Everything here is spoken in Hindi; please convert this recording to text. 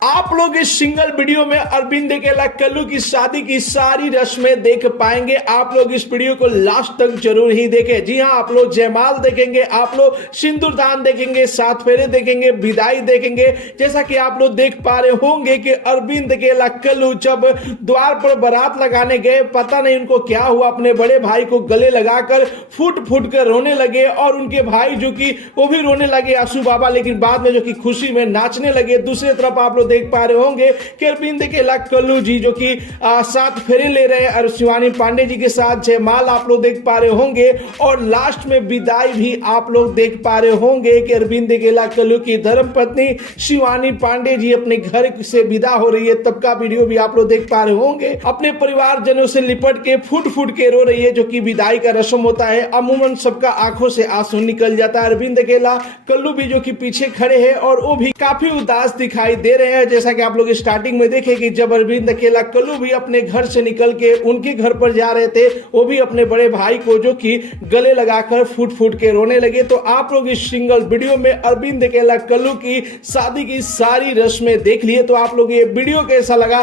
आप लोग इस सिंगल वीडियो में अरविंद अकेला कल्लू की शादी की सारी रस्में देख पाएंगे। आप लोग इस वीडियो को लास्ट तक जरूर ही देखें। जी हां, आप लोग जयमाल देखेंगे, आप लोग सिंदूरदान देखेंगे, सात फेरे देखेंगे, विदाई देखेंगे। जैसा कि आप लोग देख पा रहे होंगे कि अरविंद अकेला कल्लू जब द्वार पर बारात लगाने गए, पता नहीं उनको क्या हुआ, अपने बड़े भाई को गले लगाकर फूट फूट कर रोने लगे और उनके भाई जो कि वो भी रोने लगे आंसू बाबा, लेकिन बाद में जो कि खुशी में नाचने लगे। दूसरी तरफ आप लोग देख पा रहे होंगे कि अरविंद अकेला कल्लू जी जो कि सात फेरे ले रहे हैं और शिवानी पांडे जी के साथ जयमाल आप लोग देख पा रहे होंगे और लास्ट में विदाई भी आप लोग देख पा रहे होंगे कि अरविंद अकेला कल्लू की धर्मपत्नी शिवानी पांडे जी अपने घर से विदा हो रही है। तब का वीडियो भी आप लोग देख पा रहे होंगे। अपने परिवारजनों से लिपट के फूट फूट के रो रही है, जो कि विदाई का रस्म होता है। अमूमन सबका आंखों से आंसू निकल जाता है। अरविंद अकेला कल्लू भी जो कि पीछे खड़े हैं और वो भी काफी उदास दिखाई दे रहे हैं। जैसा कि आप लोग स्टार्टिंग में देखे कि जब अरविंद अकेला कल्लू भी अपने घर से निकल के उनके घर पर जा रहे थे, वो भी अपने बड़े भाई को जो कि गले लगाकर फूट फूट के रोने लगे। तो आप लोग इस सिंगल वीडियो में अरविंद अकेला कल्लू की शादी की सारी रस्में देख लिए। तो आप लोग ये वीडियो कैसा लगा